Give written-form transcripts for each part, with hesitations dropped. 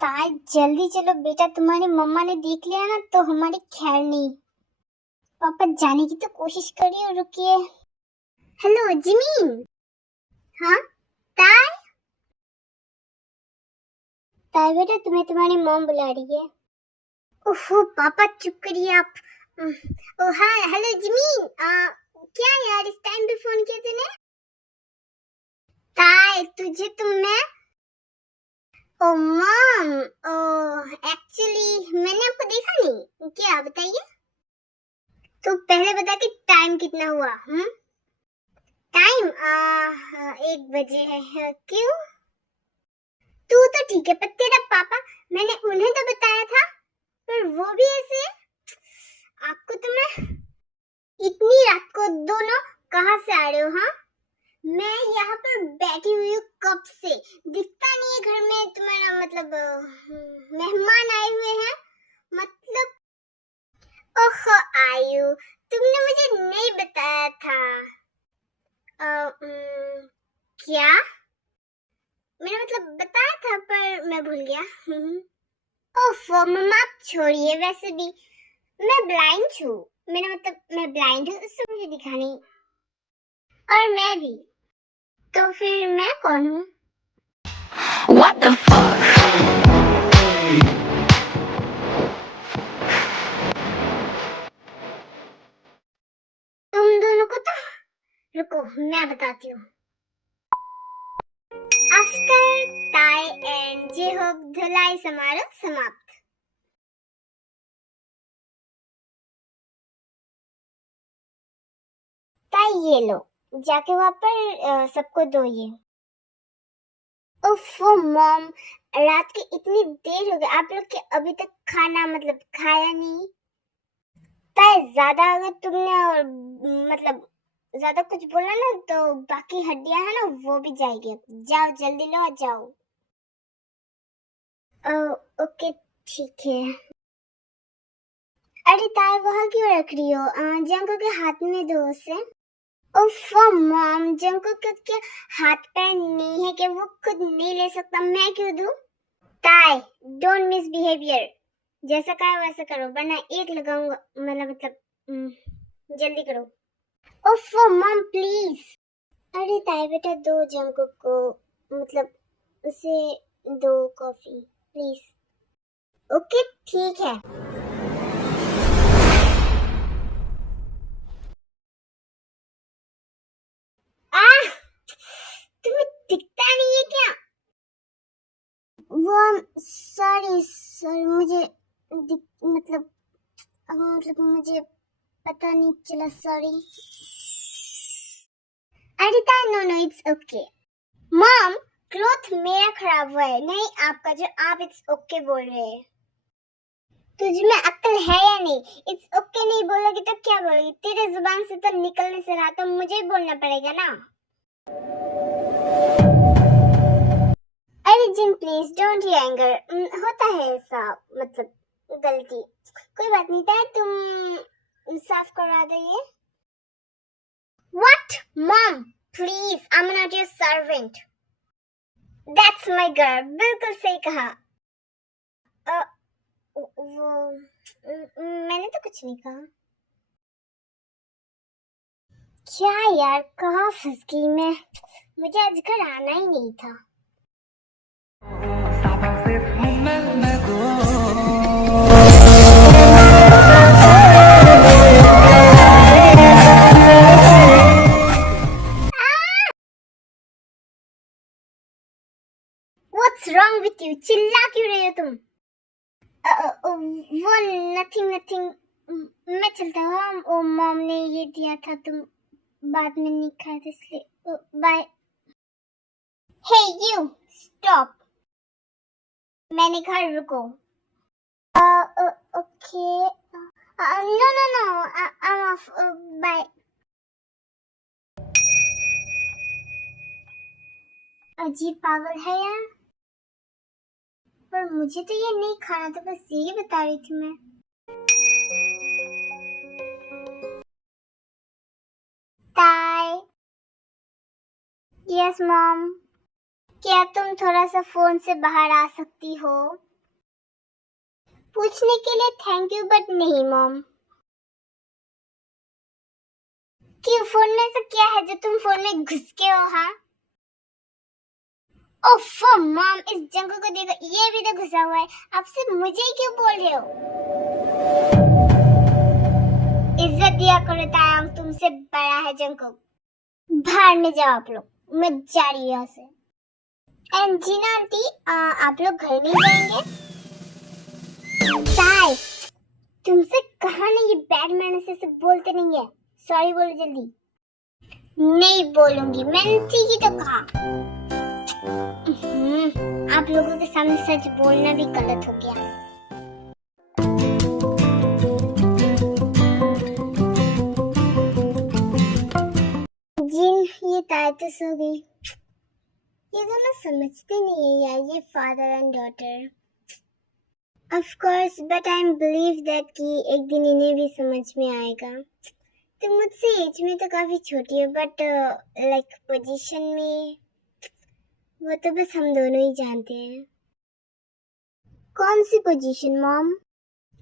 ताई जल्दी चलो बेटा, तुम्हारी मम्मा ने देख लिया ना तो हमारी खैर नहीं। पापा जाने की तो कोशिश करिए, रुकिए। Hello Jimmy. हाँ ताई। ताई बेटा तुम्हें तुम्हारी मॉम बुला रही है। ओहो पापा चुप करिए आप। ओ हाँ हेलो जिमी। क्या यार इस टाइम पे फोन किया तूने? ताई तुझे तो मैं। ओ मॉम। ओ एक्चुअली मैंने आपको देखा नहीं, क्या बताइए। तो पहले बता कि टाइम कितना हुआ। टाइम 1 बजे है। क्यों? तू तो ठीक है पर तेरा पापा, मैंने उन्हें तो बताया था पर वो भी ऐसे। आपको तो मैं इतनी रात को दोनों कहाँ से आ रहे हो? हाँ मैं यहाँ पर बैठी हुई हूँ कब से, दिखता नहीं है घर में तुम्हारा, मतलब मेहमान आए हुए हैं मतलब। ओह आयु, तुमने मुझे नहीं बताया था। क्या? मैंने मतलब बताया था पर मैं भूल गया। ओफ मम्मा आप छोड़िए, वैसे भी मैं ब्लाइंड हूँ। मेरा मतलब मैं ब्लाइंड हूँ, उससे मुझे दिखा नहीं। और मैं भी, तो फिर मैं कौन हूँ? What the fuck? तुम दोनों को तो, रुको मैं बताती हूँ। आफ्टर टाई एंड जेहोब धुलाई समारोह समाप्त। ताई ये लो, जाके वहाँ पर सबको दो ये। ओफो मॉम, रात के इतनी देर हो गई, आप लोग के अभी तक खाना मतलब खाया नहीं। ताई ज्यादा अगर तुमने और मतलब ज्यादा कुछ बोला ना तो बाकी हड्डियां है ना वो भी जाएगी। जाओ जल्दी लो, जाओ। ओके ठीक है। अरे ताई वहाँ क्यों रख रही हो? जंको के हाथ में दो उसे। ओफो मॉम, जंको के हाथ पैर नहीं है कि वो खुद नहीं ले सकता, मैं क्यों दूं? ताई डोंट मिसबिहेवियर, जैसा कहा वैसा करो वरना एक लगाऊंगा, मतलब जल्दी करो। ओफो मॉम प्लीज। अरे ताई बेटा दो जंकुक को, मतलब उसे दो कॉफी प्लीज। ओके ठीक है। आह, तुम्हें दिखता नहीं है क्या? वो सॉरी सॉरी, मुझे मतलब मुझे पता नहीं चला, सॉरी। अरे ताई no no it's okay. Mom cloth मेरा खराब हुआ है, नहीं आपका, जो आप इट्स ओके बोल रहे हैं। तुझ में अक्ल है या नहीं? इट्स ओके नहीं बोलोगी तो क्या बोलोगी? तेरे जुबान से तो निकलने से रहा, तो मुझे ही बोलना पड़ेगा ना। अरे जिन प्लीज डोंट एंगर, होता है ऐसा, मतलब गलती, कोई बात नहीं था, तुम साफ करवा दो। What mom please, I am not your servant. That's my girl, बिल्कुल सही कहा। वो मैंने तो कुछ नहीं कहा। क्या यार कहाँ फंस गई मैं, मुझे आज घर आना ही नहीं था। What's wrong with you? चिल्ला क्यों रहे हो तुम? वो नथिंग नथिंग, मैं चलता हूँ। ओ मॉम ने ये दिया था, तुम बाद में नहीं खाया था इसलिए। बाय। हे यू स्टॉप, मैंने कहा रुको। Okay no no no, I am off, bye. अजीब पागल है यार, पर मुझे तो ये नहीं खाना था, बस यही बता रही थी मैं। ताई। Yes mom. क्या तुम थोड़ा सा फोन से बाहर आ सकती हो? पूछने के लिए थैंक यू बट नहीं मॉम। क्यों, फोन में से क्या है जो तुम फोन में घुस के हो? हाँ ओफो मॉम, इस जंगल को देखो, ये भी तो घुसा हुआ है। आपसे मुझे ही क्यों बोल रहे हो? इज्जत दिया करो तायंग, तुमसे बड़ा है जंगल। बाहर में जाओ आप लोग, मैं जा रही हूँ यहाँ से। एंड जीना आंटी, आप लोग घर नहीं जाएंगे? ताई, तुमसे कहा नहीं, ये बैड मैनर से बोलते नहीं है। सॉरी बोलो जल्दी। नहीं बोलूंगी, मैंने ठीक ही तो कहा। आप लोगों के सामने सच बोलना भी गलत हो गया। जिन, ये ताई तो सो गई। ये दोनों समझते नहीं है यार, ये father and daughter. Of course, but I believe that कि एक दिन इन्हें भी समझ में आएगा। तुम मुझसे एज में तो काफी छोटी हो, बट लाइक पोजीशन में वो तो बस हम दोनों ही जानते हैं। कौन सी position mom?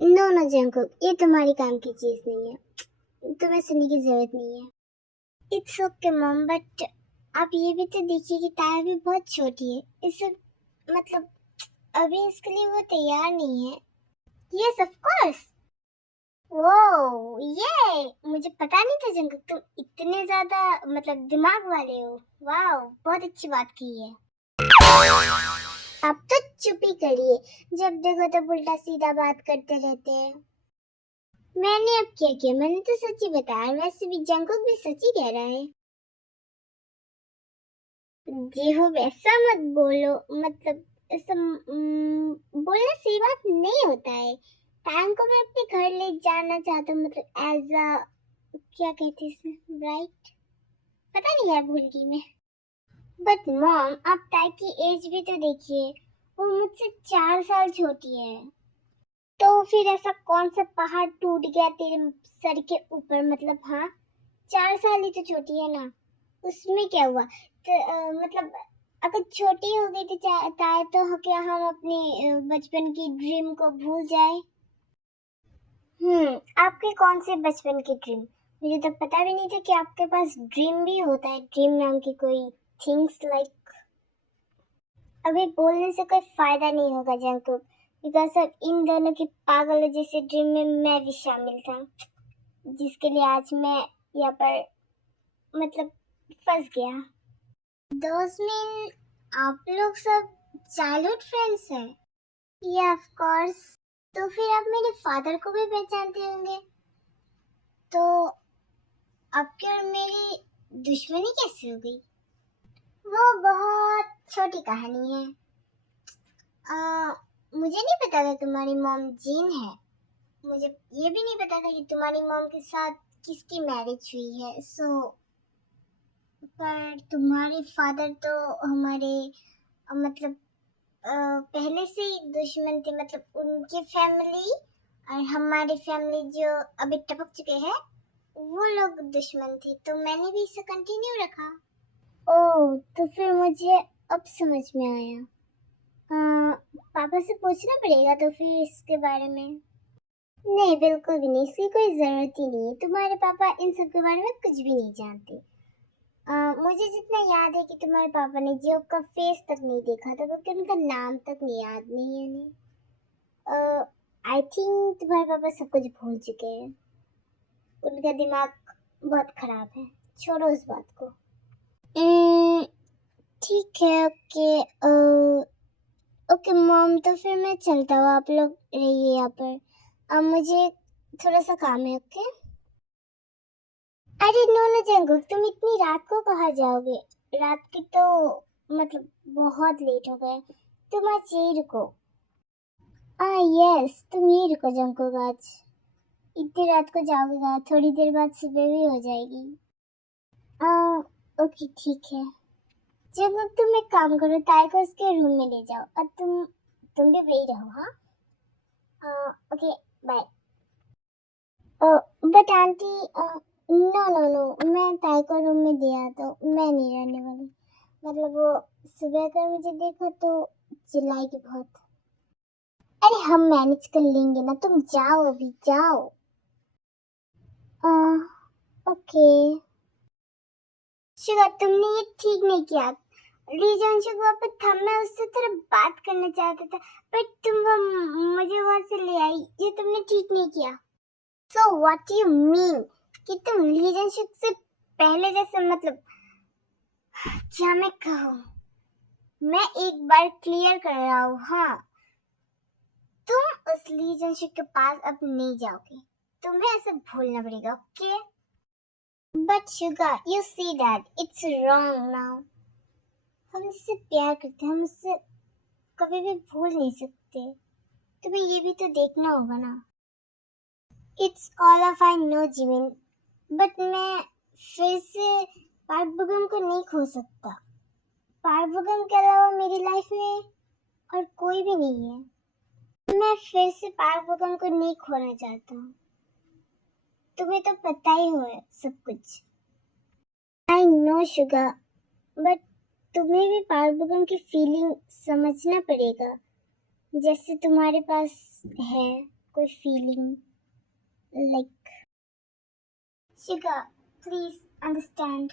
No no Jungkook, ये तुम्हारी काम की चीज नहीं है, तुम्हें सुनने की जरूरत नहीं है। इट्स ओके मॉम, बट आप ये भी तो देखिए कि ताया भी बहुत छोटी है। इस मतलब अभी इसके लिए वो तैयार नहीं है। Yes of course. वो ये मुझे पता नहीं था जंकुक, तुम इतने ज्यादा मतलब दिमाग वाले हो। वाह, बहुत अच्छी बात की है। आप तो चुप ही करिए, जब देखो तो उल्टा सीधा बात करते रहते हैं। मैंने अब क्या किया, मैंने तो सच ही बताया। वैसे भी जंकुक भी सच ही कह रहा है। जी हो, वैसा मत बोलो, मतलब ऐसा बोलना सही बात नहीं होता है। टाइम को मैं अपने घर ले जाना चाहता हूँ, मतलब एज अ क्या कहते हैं, राइट? पता नहीं यार, भूल गई मैं। बट मॉम, आप ताई की एज भी तो देखिए, वो मुझसे 4 साल छोटी है। तो फिर ऐसा कौन सा पहाड़ टूट गया तेरे सर के ऊपर? मतलब हाँ, 4 साल ही तो छोटी है ना, उसमें क्या हुआ? तो मतलब अगर छोटी हो गई तो ताई, तो क्या हम अपने बचपन की ड्रीम को भूल जाए? आपके कौन से बचपन की ड्रीम? मुझे तो पता भी नहीं था कि आपके पास ड्रीम भी होता है, ड्रीम नाम की कोई थिंग्स लाइक। अभी बोलने से कोई फायदा नहीं होगा जंकुक, बिकॉज अब इन दोनों की पागल जैसे ड्रीम में मैं भी शामिल था, जिसके लिए आज मैं यहाँ पर मतलब फंस गया। दोस्त मीन आप लोग सब चाइल्डहुड फ्रेंड्स हैं? या ऑफ कोर्स। तो फिर आप मेरे फादर को भी पहचानते होंगे। तो आपकी और मेरी दुश्मनी कैसे हो गई? वो बहुत छोटी कहानी है। मुझे नहीं पता था तुम्हारी मॉम जीन है। मुझे ये भी नहीं पता था कि तुम्हारी मॉम के साथ किसकी मैरिज हुई है। पर तुम्हारे फादर तो हमारे मतलब पहले से ही दुश्मन थे, मतलब उनकी फैमिली और हमारी फैमिली जो अभी टपक चुके हैं, वो लोग दुश्मन थे, तो मैंने भी इसे कंटिन्यू रखा। ओह, तो फिर मुझे अब समझ में आया। पापा से पूछना पड़ेगा तो फिर इसके बारे में। नहीं, बिल्कुल भी नहीं, इसकी कोई जरूरत ही नहीं है। तुम्हारे पापा इन सब के बारे में कुछ भी नहीं जानते। मुझे जितना याद है कि तुम्हारे पापा ने जियो का फेस तक नहीं देखा था, बल्कि उनका नाम तक नहीं याद नहीं है उन्हें। आई थिंक तुम्हारे पापा सब कुछ भूल चुके हैं। उनका दिमाग बहुत खराब है, छोड़ो उस बात को। ठीक है, ओके। ओके मॉम, तो फिर मैं चलता हूँ, आप लोग रहिए यहाँ पर। अब मुझे थोड़ा सा काम है। ओके। अरे नो नो जंगुक, तुम इतनी रात को कहाँ जाओगे? रात की तो मतलब बहुत लेट हो गए, तुम आज यही रुको। यस, तुम यही रुको जंगुक, आज इतनी रात को जाओगे कहाँ? थोड़ी देर बाद सुबह भी हो जाएगी। ओके ठीक है। जंगुक, तुम एक काम करो, ताई को उसके रूम में ले जाओ और तुम भी वही रहो। हाँ okay, bye. But aunty, no no no, मैं ताई को रूम में दिया तो मैं नहीं रहने वाली। मतलब वो सुबह अगर मुझे देखा तो चिल्लाएगी बहुत। अरे हम मैनेज कर लेंगे ना, तुम जाओ अभी जाओ। ओके। शिवा तुमने ये ठीक नहीं किया। लीजांशु को वापस था, मैं उससे थोड़ा बात करना चाहता था, पर तुम मुझे वहां से ले आई, ये तुमने ठीक नहीं किया। सो व्हाट यू मीन कि तुम लीजांशु से पहले जैसे, मतलब क्या मैं कहूँ, मैं एक बार क्लियर कर रहा हूँ। हाँ, तुम उस लीजांशु के पास अब नहीं जाओगे, तुम्हें ऐसे भूलना पड़ेगा। Okay but Suga you see that it's wrong now. हम उससे प्यार करते हैं, हम उससे कभी भी भूल नहीं सकते। तुम्हें ये भी तो देखना होगा ना। It's all of I know Jimin, but मैं फिर से पार्क बुगम को नहीं खो सकता। पार्क बुगम के अलावा मेरी लाइफ में और कोई भी नहीं है। मैं फिर से पार्क बुगम को नहीं खोना चाहता। तुम्हें तो पता ही हो सब कुछ। आई नो शुगा, बट तुम्हें भी पार्क बुगम की फीलिंग समझना पड़ेगा, जैसे तुम्हारे पास है कोई feeling like. Shiga, please understand.